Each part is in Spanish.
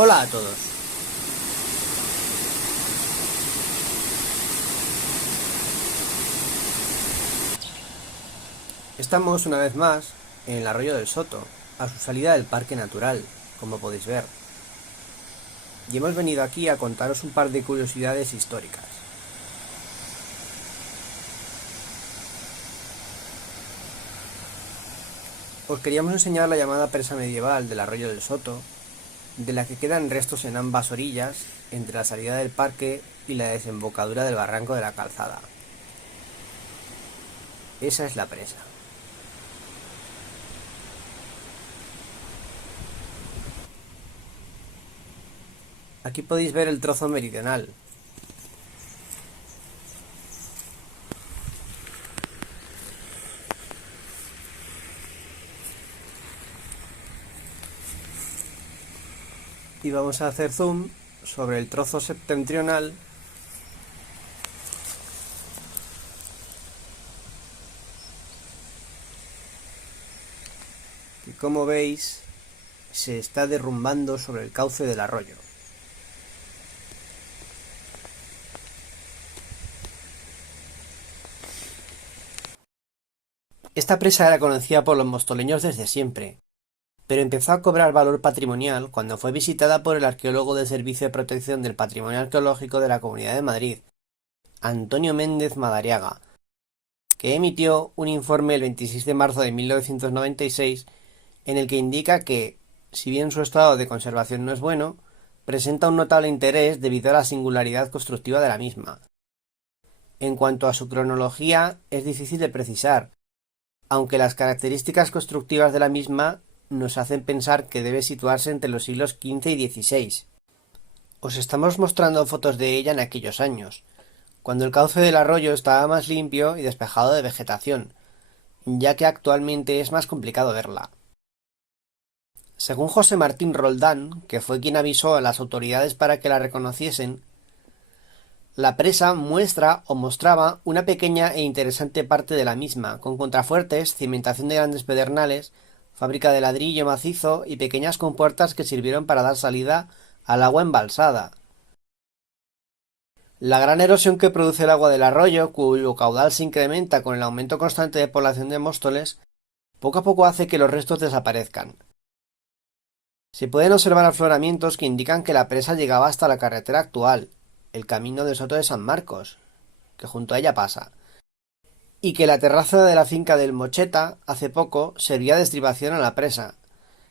Hola a todos. Estamos una vez más en el arroyo del Soto, a su salida del Parque Natural, como podéis ver. Y hemos venido aquí a contaros un par de curiosidades históricas. Os queríamos enseñar la llamada presa medieval del arroyo del Soto, de la que quedan restos en ambas orillas, entre la salida del parque y la desembocadura del barranco de la Calzada. Esa es la presa. Aquí podéis ver el trozo meridional. Y vamos a hacer zoom sobre el trozo septentrional, que como veis se está derrumbando sobre el cauce del arroyo. Esta presa era conocida por los mostoleños desde siempre, pero empezó a cobrar valor patrimonial cuando fue visitada por el arqueólogo del Servicio de Protección del Patrimonio Arqueológico de la Comunidad de Madrid, Antonio Méndez Madariaga, que emitió un informe el 26 de marzo de 1996 en el que indica que, si bien su estado de conservación no es bueno, presenta un notable interés debido a la singularidad constructiva de la misma. En cuanto a su cronología, es difícil de precisar, aunque las características constructivas de la misma nos hacen pensar que debe situarse entre los siglos XV y XVI. Os estamos mostrando fotos de ella en aquellos años, cuando el cauce del arroyo estaba más limpio y despejado de vegetación, ya que actualmente es más complicado verla. Según José Martín Roldán, que fue quien avisó a las autoridades para que la reconociesen, la presa muestra o mostraba una pequeña e interesante parte de la misma, con contrafuertes, cimentación de grandes pedernales, fábrica de ladrillo macizo y pequeñas compuertas que sirvieron para dar salida al agua embalsada. La gran erosión que produce el agua del arroyo, cuyo caudal se incrementa con el aumento constante de población de Móstoles, poco a poco hace que los restos desaparezcan. Se pueden observar afloramientos que indican que la presa llegaba hasta la carretera actual, el camino del Soto de San Marcos, que junto a ella pasa, y que la terraza de la finca del Mocheta hace poco servía de estribación a la presa,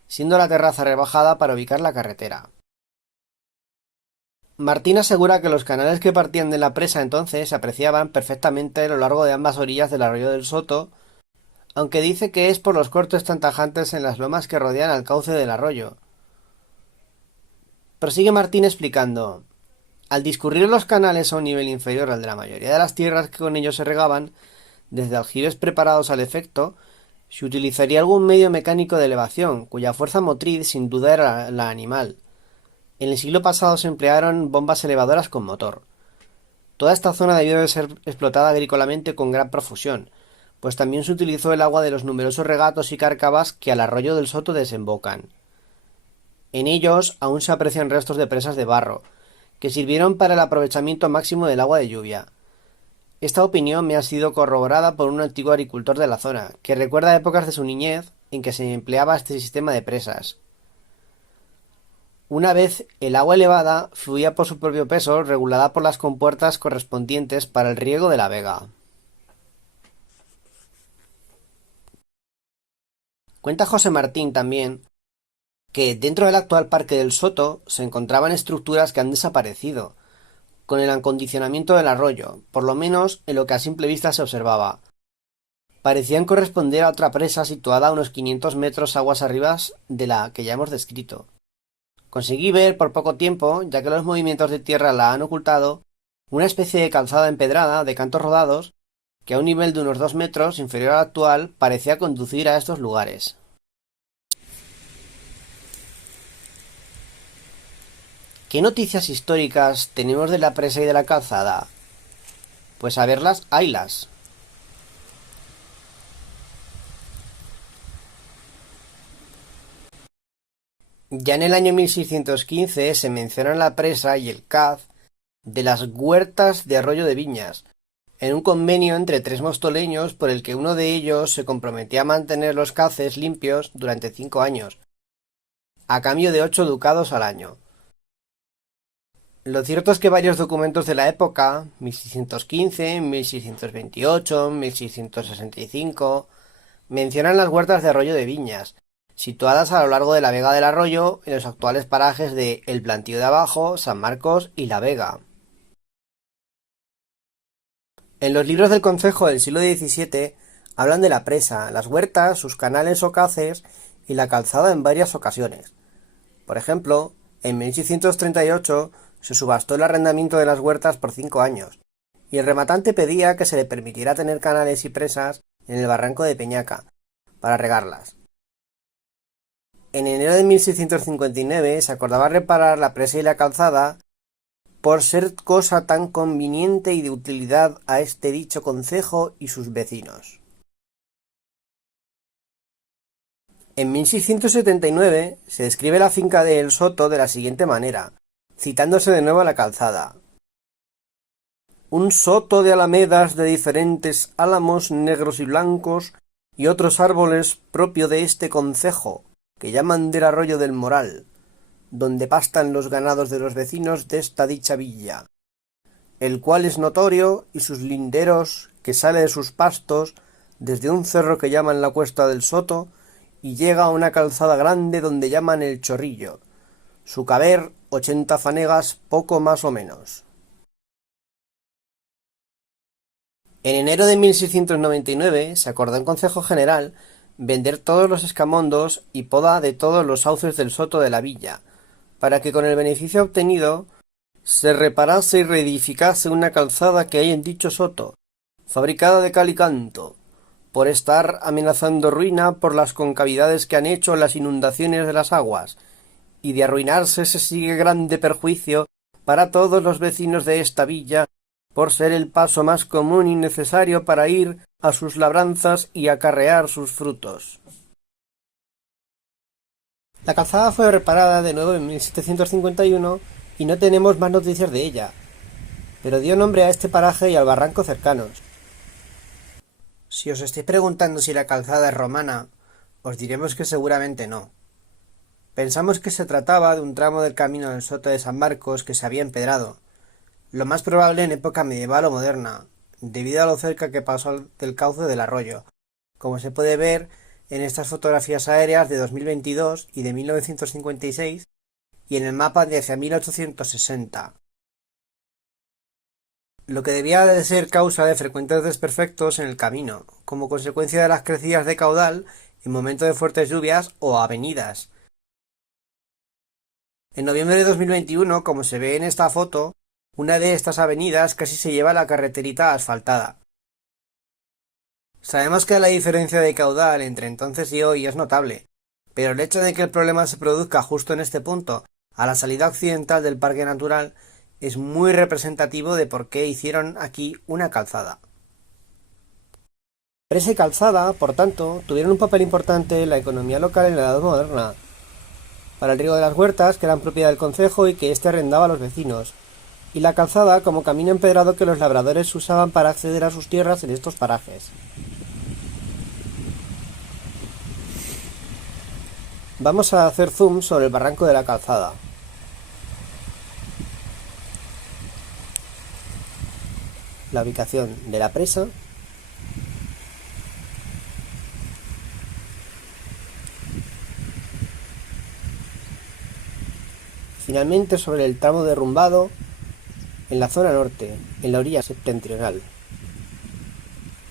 siendo la terraza rebajada para ubicar la carretera. Martín asegura que los canales que partían de la presa entonces se apreciaban perfectamente a lo largo de ambas orillas del arroyo del Soto, aunque dice que es por los cortes tan tajantes en las lomas que rodean al cauce del arroyo. Prosigue Martín explicando: al discurrir los canales a un nivel inferior al de la mayoría de las tierras que con ellos se regaban, desde aljibes preparados al efecto, se utilizaría algún medio mecánico de elevación, cuya fuerza motriz sin duda era la animal. En el siglo pasado se emplearon bombas elevadoras con motor. Toda esta zona debió de ser explotada agrícolamente con gran profusión, pues también se utilizó el agua de los numerosos regatos y cárcavas que al arroyo del Soto desembocan. En ellos aún se aprecian restos de presas de barro, que sirvieron para el aprovechamiento máximo del agua de lluvia. Esta opinión me ha sido corroborada por un antiguo agricultor de la zona, que recuerda épocas de su niñez en que se empleaba este sistema de presas. Una vez el agua elevada fluía por su propio peso, regulada por las compuertas correspondientes para el riego de la vega. Cuenta José Martín también que dentro del actual Parque del Soto se encontraban estructuras que han desaparecido, con el acondicionamiento del arroyo, por lo menos en lo que a simple vista se observaba. Parecían corresponder a otra presa situada a unos 500 metros aguas arriba de la que ya hemos descrito. Conseguí ver por poco tiempo, ya que los movimientos de tierra la han ocultado, una especie de calzada empedrada de cantos rodados que a un nivel de unos 2 metros inferior al actual parecía conducir a estos lugares. ¿Qué noticias históricas tenemos de la presa y de la calzada? Pues a verlas, haylas. Ya en el año 1615 se mencionan la presa y el caz de las huertas de Arroyo de Viñas, en un convenio entre tres mostoleños por el que uno de ellos se comprometía a mantener los caces limpios durante 5 años, a cambio de 8 ducados al año. Lo cierto es que varios documentos de la época, 1615, 1628, 1665, mencionan las huertas de Arroyo de Viñas, situadas a lo largo de la vega del arroyo en los actuales parajes de El Plantío de Abajo, San Marcos y La Vega. En los libros del concejo del siglo XVII hablan de la presa, las huertas, sus canales o caces y la calzada en varias ocasiones. Por ejemplo, en 1638 se subastó el arrendamiento de las huertas por 5 años, y el rematante pedía que se le permitiera tener canales y presas en el barranco de Peñaca, para regarlas. En enero de 1659 se acordaba reparar la presa y la calzada por ser cosa tan conveniente y de utilidad a este dicho concejo y sus vecinos. En 1679 se describe la finca de El Soto de la siguiente manera, citándose de nuevo a la calzada. Un soto de alamedas de diferentes álamos negros y blancos y otros árboles propio de este concejo, que llaman del arroyo del Moral, donde pastan los ganados de los vecinos de esta dicha villa, el cual es notorio y sus linderos que sale de sus pastos desde un cerro que llaman la Cuesta del Soto y llega a una calzada grande donde llaman el Chorrillo, su caber 80 fanegas poco más o menos. En enero de 1699 se acordó en Consejo General vender todos los escamondos y poda de todos los sauces del soto de la villa, para que con el beneficio obtenido se reparase y reedificase una calzada que hay en dicho soto, fabricada de cal y canto, por estar amenazando ruina por las concavidades que han hecho las inundaciones de las aguas, y de arruinarse se sigue grande perjuicio para todos los vecinos de esta villa, por ser el paso más común y necesario para ir a sus labranzas y acarrear sus frutos. La calzada fue reparada de nuevo en 1751 y no tenemos más noticias de ella, pero dio nombre a este paraje y al barranco cercanos. Si os estáis preguntando si la calzada es romana, os diremos que seguramente no. Pensamos que se trataba de un tramo del camino del Soto de San Marcos que se había empedrado, lo más probable en época medieval o moderna, debido a lo cerca que pasó del cauce del arroyo, como se puede ver en estas fotografías aéreas de 2022 y de 1956 y en el mapa de hacia 1860. Lo que debía de ser causa de frecuentes desperfectos en el camino, como consecuencia de las crecidas de caudal en momentos de fuertes lluvias o avenidas. En noviembre de 2021, como se ve en esta foto, una de estas avenidas casi se lleva la carreterita asfaltada. Sabemos que la diferencia de caudal entre entonces y hoy es notable, pero el hecho de que el problema se produzca justo en este punto, a la salida occidental del parque natural, es muy representativo de por qué hicieron aquí una calzada. Presa y calzada, por tanto, tuvieron un papel importante en la economía local en la Edad Moderna, para el riego de las huertas, que eran propiedad del concejo y que éste arrendaba a los vecinos, y la calzada como camino empedrado que los labradores usaban para acceder a sus tierras en estos parajes. Vamos a hacer zoom sobre el barranco de la calzada. La ubicación de la presa. Finalmente sobre el tramo derrumbado en la zona norte, en la orilla septentrional.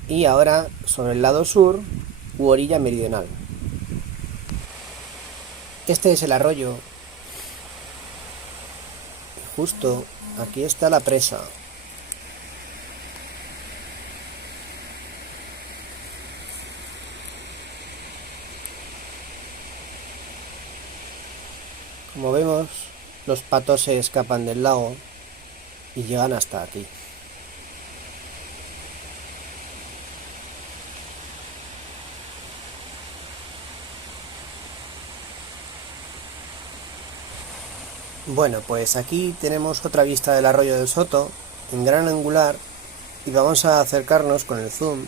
Y ahora sobre el lado sur u orilla meridional. Este es el arroyo. Y justo aquí está la presa. Como vemos, los patos se escapan del lago y llegan hasta aquí. Bueno, pues aquí tenemos otra vista del arroyo del Soto, en gran angular, y vamos a acercarnos con el zoom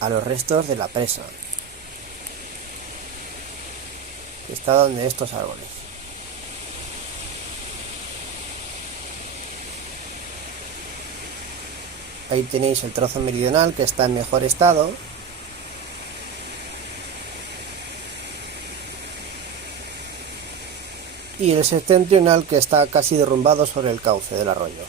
a los restos de la presa, que está donde estos árboles. Ahí tenéis el trozo meridional, que está en mejor estado, y el septentrional, que está casi derrumbado sobre el cauce del arroyo.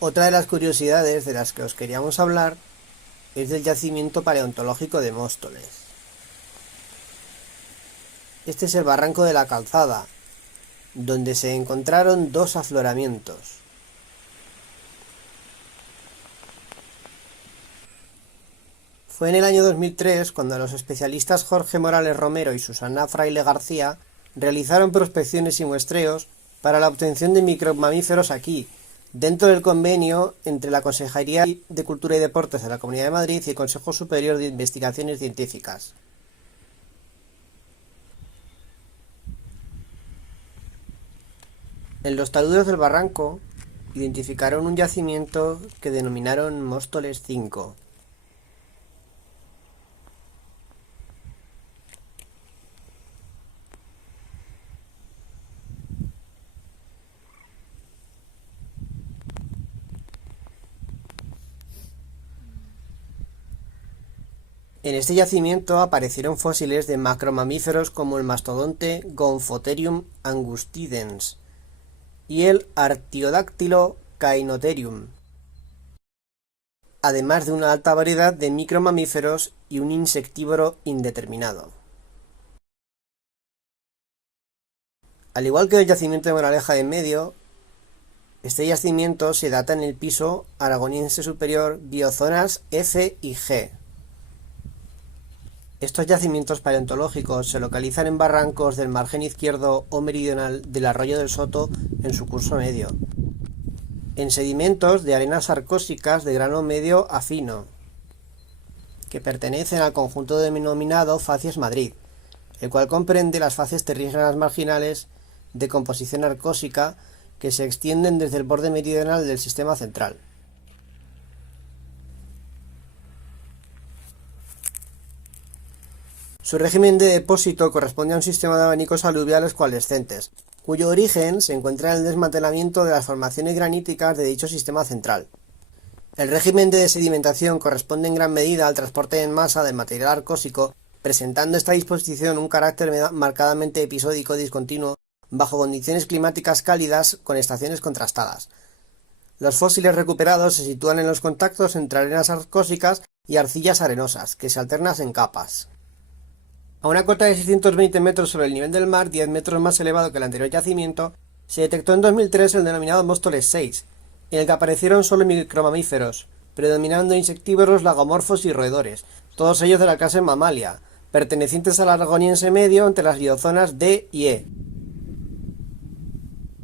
Otra de las curiosidades de las que os queríamos hablar es del yacimiento paleontológico de Móstoles. Este es el barranco de la Calzada, donde se encontraron dos afloramientos. Fue en el año 2003 cuando los especialistas Jorge Morales Romero y Susana Fraile García realizaron prospecciones y muestreos para la obtención de micromamíferos aquí, dentro del convenio entre la Consejería de Cultura y Deportes de la Comunidad de Madrid y el Consejo Superior de Investigaciones Científicas. En los taludes del barranco identificaron un yacimiento que denominaron Móstoles 5. En este yacimiento aparecieron fósiles de macromamíferos como el mastodonte Gomphotherium angustidens y el Artiodáctilo cainotherium, además de una alta variedad de micromamíferos y un insectívoro indeterminado. Al igual que el yacimiento de Moraleja de Medio, este yacimiento se data en el piso aragoniense superior biozonas F y G. Estos yacimientos paleontológicos se localizan en barrancos del margen izquierdo o meridional del arroyo del Soto en su curso medio, en sedimentos de arenas arcósicas de grano medio a fino, que pertenecen al conjunto denominado Facies Madrid, el cual comprende las facies terrígenas marginales de composición arcósica que se extienden desde el borde meridional del sistema central. Su régimen de depósito corresponde a un sistema de abanicos aluviales coalescentes, cuyo origen se encuentra en el desmantelamiento de las formaciones graníticas de dicho sistema central. El régimen de sedimentación corresponde en gran medida al transporte en masa del material arcósico, presentando esta disposición un carácter marcadamente episódico discontinuo bajo condiciones climáticas cálidas con estaciones contrastadas. Los fósiles recuperados se sitúan en los contactos entre arenas arcósicas y arcillas arenosas, que se alternan en capas. A una cota de 620 metros sobre el nivel del mar, 10 metros más elevado que el anterior yacimiento, se detectó en 2003 el denominado Móstoles 6, en el que aparecieron solo micromamíferos, predominando insectívoros, lagomorfos y roedores, todos ellos de la clase Mammalia, pertenecientes al aragoniense medio entre las biozonas D y E.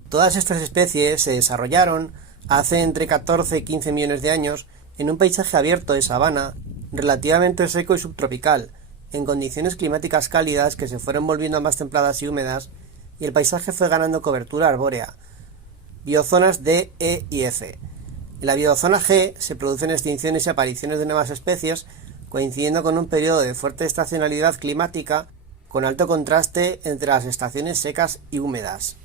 Todas estas especies se desarrollaron hace entre 14 y 15 millones de años en un paisaje abierto de sabana, relativamente seco y subtropical, en condiciones climáticas cálidas que se fueron volviendo más templadas y húmedas, y el paisaje fue ganando cobertura arbórea. Biozonas D, E y F. En la biozona G se producen extinciones y apariciones de nuevas especies, coincidiendo con un periodo de fuerte estacionalidad climática con alto contraste entre las estaciones secas y húmedas.